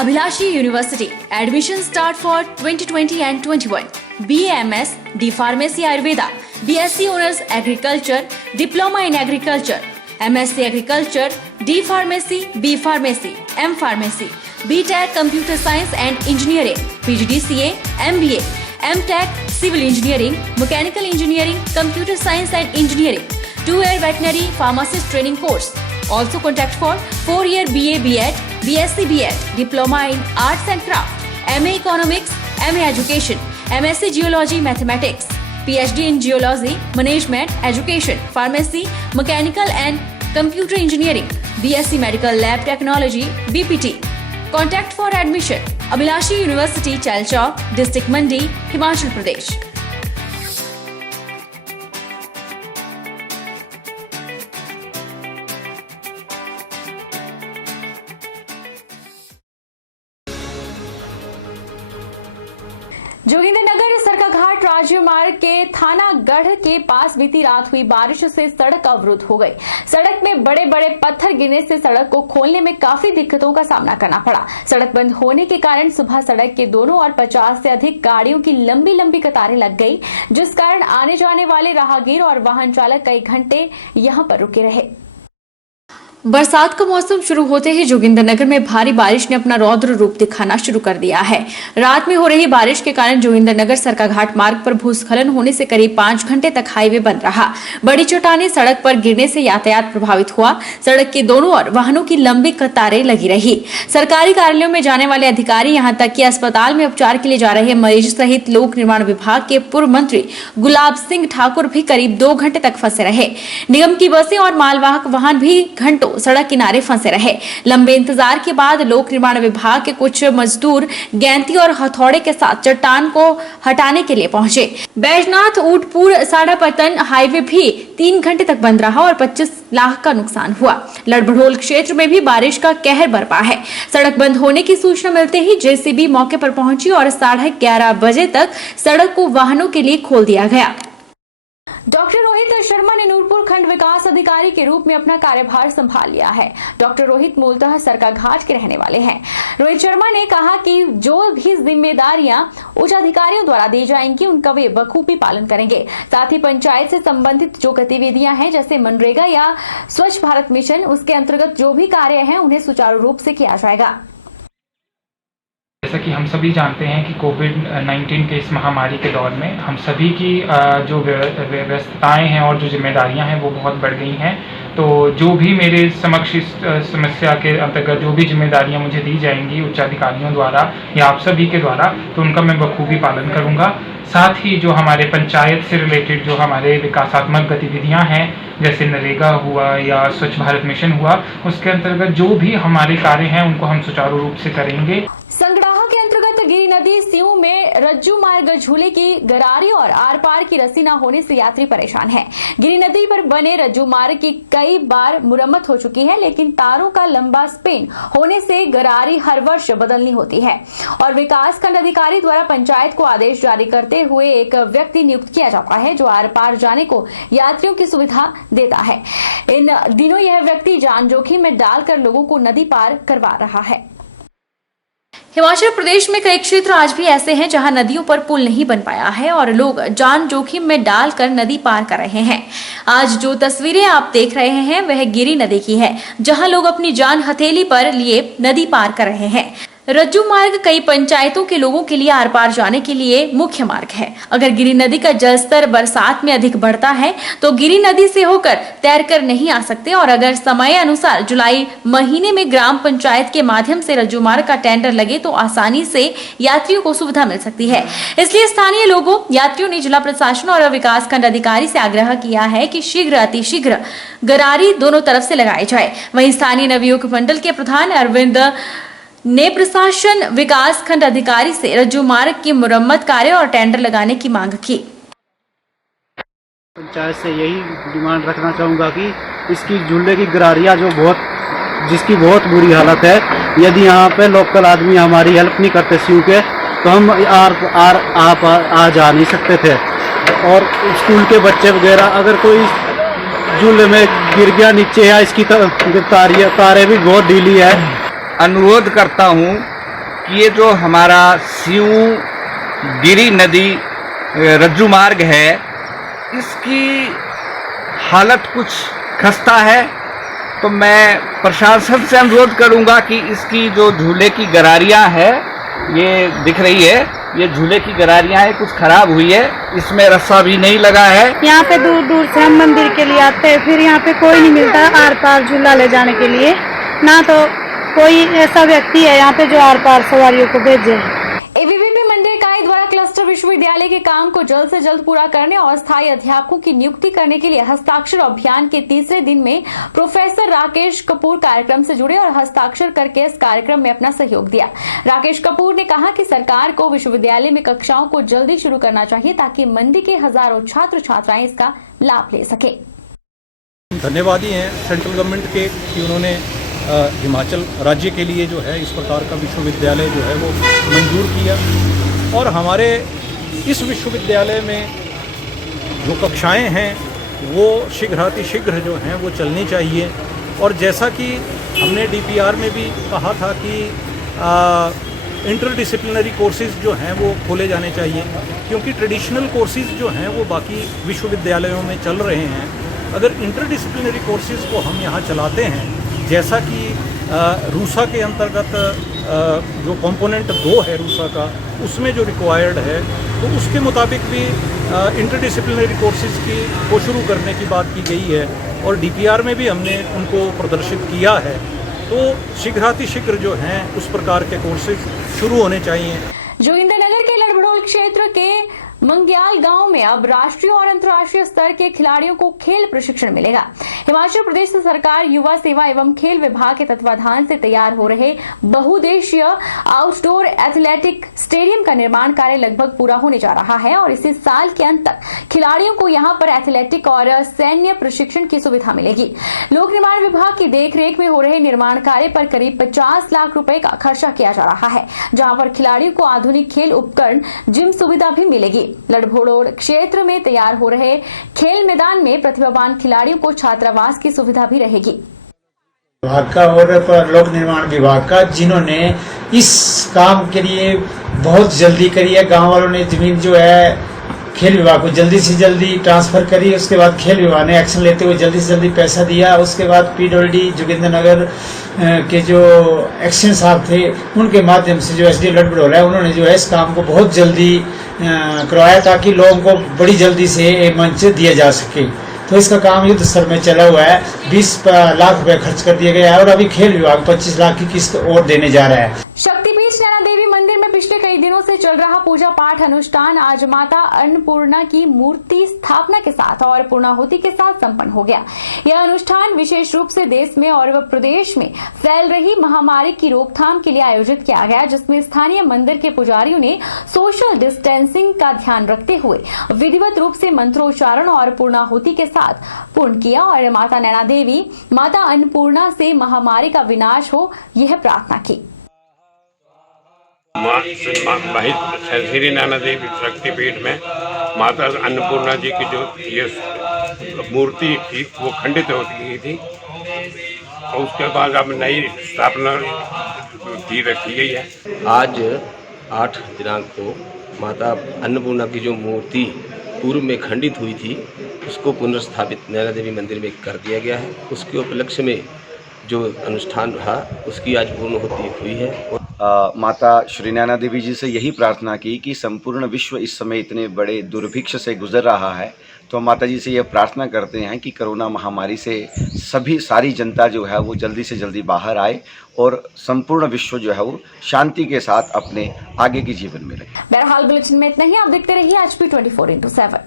Abhilashi University. Admission start for 2020 and 21. BAMS, D Pharmacy Ayurveda, BSc Honors Agriculture, Diploma in Agriculture, MSc Agriculture, D Pharmacy, B Pharmacy, M Pharmacy, BTech Computer Science and Engineering, PGDCA, MBA, MTech Civil Engineering, Mechanical Engineering, Computer Science and Engineering, 2-year Veterinary Pharmacist Training Course. Also contact for 4-year BA BEd, BSc BEd, Diploma in Arts and Craft, MA Economics, MA Education, MSc Geology Mathematics, PhD in Geology, Management, Education, Pharmacy, Mechanical and Computer Engineering, BSc Medical Lab Technology, BPT. Contact for admission. Abhilashi University, Chalchawk, District Mandi, Himachal Pradesh. Jogindernagar Sarkaghat राज्य मार्ग के थानागढ़ के पास बीती रात हुई बारिश से सड़क अवरुद्ध हो गई। सड़क में बड़े बड़े पत्थर गिरने से सड़क को खोलने में काफी दिक्कतों का सामना करना पड़ा। सड़क बंद होने के कारण सुबह सड़क के दोनों ओर 50 से अधिक गाड़ियों की लंबी लंबी कतारें लग गई, जिस कारण आने जाने वाले राहगीर और वाहन चालक कई घंटे यहां पर रुके रहे। बरसात का मौसम शुरू होते ही जोगिंद्रनगर में भारी बारिश ने अपना रौद्र रूप दिखाना शुरू कर दिया है। रात में हो रही बारिश के कारण जोगिंद्रनगर सरकाघाट मार्ग पर भूस्खलन होने से करीब 5 घंटे तक हाईवे बंद रहा। बड़ी चट्टानें सड़क पर गिरने से यातायात प्रभावित हुआ। सड़क के दोनों ओर वाहनों की लंबी कतारें लगी रही। सरकारी कार्यालयों में जाने वाले अधिकारी, यहाँ तक कि अस्पताल में उपचार के लिए जा रहे मरीज सहित लोक निर्माण विभाग के पूर्व मंत्री गुलाब सिंह ठाकुर भी करीब 2 घंटे तक फंसे रहे। निगम की बसें और मालवाहक वाहन भी घंटों सड़क किनारे फंसे रहे। लंबे इंतजार के बाद लोक निर्माण विभाग के कुछ मजदूर गैंती और हथौड़े के साथ चट्टान को हटाने के लिए पहुंचे। बैजनाथ ऊटपुर साड़ापतन हाईवे भी 3 घंटे तक बंद रहा और 25 लाख का नुकसान हुआ। लड़भड़ोल क्षेत्र में भी बारिश का कहर बरपा है। सड़क बंद होने की सूचना मिलते ही जेसीबी मौके पर पहुंची और 11:30 बजे तक सड़क को वाहनों के लिए खोल दिया गया। डॉक्टर रोहित शर्मा ने नूरपुर खंड विकास अधिकारी के रूप में अपना कार्यभार संभाल लिया है। डॉक्टर रोहित मूलतः सरकाघाट के रहने वाले हैं। रोहित शर्मा ने कहा कि जो भी जिम्मेदारियां उच्च अधिकारियों द्वारा दी जाएंगी उनका वे बखूबी पालन करेंगे। साथ ही पंचायत से संबंधित जो गतिविधियां हैं जैसे मनरेगा या स्वच्छ भारत मिशन, उसके अंतर्गत जो भी कार्य हैं उन्हें सुचारू रूप से किया जाएगा। जैसा कि हम सभी जानते हैं कि कोविड-19 के इस महामारी के दौर में हम सभी की जो व्यस्तताएं हैं और जो जिम्मेदारियां हैं वो बहुत बढ़ गई हैं। तो जो भी मेरे समक्ष इस समस्या के अंतर्गत जो भी जिम्मेदारियां मुझे दी जाएंगी उच्चाधिकारियों द्वारा या आप सभी के द्वारा, तो उनका मैं बखूबी पालन करूंगा। साथ ही जो हमारे पंचायत से रिलेटेड जो हमारे विकासात्मक गतिविधियां हैं जैसे नरेगा हुआ या स्वच्छ भारत मिशन हुआ, उसके अंतर्गत जो भी हमारे कार्य हैं उनको हम सुचारू रूप से करेंगे। संगड़ाह के अंतर्गत गिरी नदी सीऊ में रज्जू मार्ग झूले की गरारी और आर पार की रस्सी न होने से यात्री परेशान है। गिरी नदी पर बने रज्जू मार्ग की कई बार मुरम्मत हो चुकी है, लेकिन तारों का लंबा स्पेन होने से गरारी हर वर्ष बदलनी होती है और विकास खंड अधिकारी द्वारा पंचायत को आदेश जारी करते हुए एक व्यक्ति नियुक्त किया जाता है जो आर पार जाने को यात्रियों की सुविधा देता है। इन दिनों यह व्यक्ति जान जोखिम में डालकर लोगों को नदी पार करवा रहा है। हिमाचल प्रदेश में कई क्षेत्र आज भी ऐसे हैं जहां नदियों पर पुल नहीं बन पाया है और लोग जान जोखिम में डालकर नदी पार कर रहे हैं। आज जो तस्वीरें आप देख रहे हैं वह गिरी नदी की है, जहां लोग अपनी जान हथेली पर लिए नदी पार कर रहे हैं। रज्जू मार्ग कई पंचायतों के लोगों के लिए आर पार जाने के लिए मुख्य मार्ग है। अगर गिरी नदी का जलस्तर बरसात में अधिक बढ़ता है तो गिरी नदी से होकर तैरकर नहीं आ सकते और अगर समय अनुसार जुलाई महीने में ग्राम पंचायत के माध्यम से रज्जू मार्ग का टेंडर लगे तो आसानी से यात्रियों को सुविधा मिल सकती है। इसलिए स्थानीय लोगों, यात्रियों ने जिला प्रशासन और विकास खंड अधिकारी से आग्रह किया है कि शीघ्र अतिशीघ्र गरारी दोनों तरफ से लगाई जाए। वहीं स्थानीय नवयुवक मंडल के प्रधान अरविंद ने प्रशासन विकास खंड अधिकारी से रज्जू मार्ग की मुरम्मत कार्य और टेंडर लगाने की मांग की। पंचायत से यही डिमांड रखना चाहूँगा कि इसकी झूले की गरारियाँ जिसकी बहुत बुरी हालत है, यदि यहाँ पे लोकल आदमी हमारी हेल्प नहीं करते सीयू के तो हम आ जा नहीं सकते थे। और स्कूल के बच्चे वगैरह अगर कोई झूले में गिर गया नीचे या इसकी तारें भी बहुत ढीली है। अनुरोध करता हूं कि ये जो हमारा सीऊ गिरी नदी रज्जू मार्ग है, इसकी हालत कुछ खस्ता है। तो मैं प्रशासन से अनुरोध करूंगा कि इसकी जो झूले की गरारियां है, ये दिख रही है, ये झूले की गरारियां है, कुछ खराब हुई है, इसमें रस्सा भी नहीं लगा है। यहाँ पे दूर दूर से हम मंदिर के लिए आते हैं, फिर यहाँ पे कोई नहीं मिलता आर पार झूला ले जाने के लिए, ना तो कोई ऐसा व्यक्ति है यहाँ पे जो आर पार सवारियों को भेजे। एबीवीपी मंदिर इकाई द्वारा क्लस्टर विश्वविद्यालय के काम को जल्द से जल्द पूरा करने और स्थायी अध्यापकों की नियुक्ति करने के लिए हस्ताक्षर अभियान के तीसरे दिन में प्रोफेसर राकेश कपूर कार्यक्रम से जुड़े और हस्ताक्षर करके इस कार्यक्रम में अपना सहयोग दिया। राकेश कपूर ने कहा कि सरकार को विश्वविद्यालय में कक्षाओं को जल्दी शुरू करना चाहिए ताकि मंडी के हजारों छात्र छात्राएं इसका लाभ ले सके। धन्यवादी हैं सेंट्रल गवर्नमेंट के कि उन्होंने हिमाचल राज्य के लिए जो है इस प्रकार का विश्वविद्यालय जो है वो मंजूर किया, और हमारे इस विश्वविद्यालय में जो कक्षाएं हैं वो शीघ्र जो हैं वो चलनी चाहिए। और जैसा कि हमने डीपीआर में भी कहा था कि इंटरडिसिप्लिनरी कोर्सेज जो हैं वो खोले जाने चाहिए, क्योंकि ट्रेडिशनल कोर्सेज जो हैं वो बाकी विश्वविद्यालयों में चल रहे हैं। अगर इंटरडिसिप्लिनरी कोर्सेज को हम यहाँ चलाते हैं, जैसा कि रूसा के अंतर्गत जो कंपोनेंट 2 है रूसा का, उसमें जो रिक्वायर्ड है, तो उसके मुताबिक भी इंटरडिसिप्लिनरी कोर्सेज को शुरू करने की बात की गई है, और डीपीआर में भी हमने उनको प्रदर्शित किया है। तो शीघ्र जो हैं उस प्रकार के कोर्सेज शुरू होने चाहिए। जोगिंद्रनगर के लड़भड़ोल क्षेत्र के मंग्याल गांव में अब राष्ट्रीय और अंतर्राष्ट्रीय स्तर के खिलाड़ियों को खेल प्रशिक्षण मिलेगा। हिमाचल प्रदेश सरकार युवा सेवा एवं खेल विभाग के तत्वाधान से तैयार हो रहे बहुउद्देशीय आउटडोर एथलेटिक स्टेडियम का निर्माण कार्य लगभग पूरा होने जा रहा है और इसी साल के अंत तक खिलाड़ियों को यहां पर एथलेटिक और सैन्य प्रशिक्षण की सुविधा मिलेगी। लोक निर्माण विभाग की देखरेख में हो रहे निर्माण कार्य पर करीब 50 लाख रुपए का खर्चा किया जा रहा है, जहां पर खिलाड़ियों को आधुनिक खेल उपकरण, जिम सुविधा भी मिलेगी। लड़भड़ोल क्षेत्र में तैयार हो रहे खेल मैदान में प्रतिभावान खिलाड़ियों को छात्रावास की सुविधा भी रहेगी। विभाग का और लोक निर्माण विभाग का, जिन्होंने इस काम के लिए बहुत जल्दी करी है। गांव वालों ने जमीन जो है खेल विभाग को जल्दी से जल्दी ट्रांसफर करी। उसके बाद खेल विभाग ने एक्शन लेते हुए जल्दी से जल्दी पैसा दिया। उसके बाद पीडब्ल्यूडी जोगिंद्रनगर के जो एक्शन साहब थे, उनके माध्यम से जो एसडी लड़भड़ोल है, उन्होंने जो है इस काम को बहुत जल्दी करवाया ताकि लोगों को बड़ी जल्दी से ये मंच दिया जा सके। तो इसका काम युद्ध स्तर में चला हुआ है। 20 लाख रुपए खर्च कर दिया गया है और अभी खेल विभाग 25 लाख की किस्त और देने जा रहा है। शक्तिपीठ नैना देवी मंदिर में पिछले कई दिनों से चल रहा पूजा पाठ अनुष्ठान आज माता अन्नपूर्णा की मूर्ति स्थापना के साथ और पूर्णाहुति के साथ संपन्न हो गया। यह अनुष्ठान विशेष रूप से देश में और प्रदेश में फैल रही महामारी की रोकथाम के लिए आयोजित किया गया, जिसमें स्थानीय मंदिर के पुजारियों ने सोशल डिस्टेंसिंग का ध्यान रखते हुए विधिवत रूप से मंत्रोच्चारण और पूर्णाहुति के साथ पूर्ण किया और माता नैना देवी, माता अन्नपूर्णा से महामारी का विनाश हो, यह प्रार्थना की। श्री नैना देवी शक्तिपीठ में माता अन्नपूर्णा जी की जो ये मूर्ति थी वो खंडित हो गई थी और उसके बाद अब नई स्थापना की रखी गई है। आज 8 दिनांक को माता अन्नपूर्णा की जो मूर्ति पूर्व में खंडित हुई थी उसको पुनर्स्थापित नैना देवी मंदिर में कर दिया गया है। उसके उपलक्ष्य में जो अनुष्ठान रहा उसकी आज पूर्णाहुति हुई है। माता श्री नैना देवी जी से यही प्रार्थना की कि संपूर्ण विश्व इस समय इतने बड़े दुर्भिक्ष से गुजर रहा है, तो माता जी से यह प्रार्थना करते हैं कि कोरोना महामारी से सारी जनता जो है वो जल्दी से जल्दी बाहर आए और संपूर्ण विश्व जो है वो शांति के साथ अपने आगे की जीवन में रहे। बहरहाल बुलेटिन में इतना ही। आप देखते रहिए HP 24/7।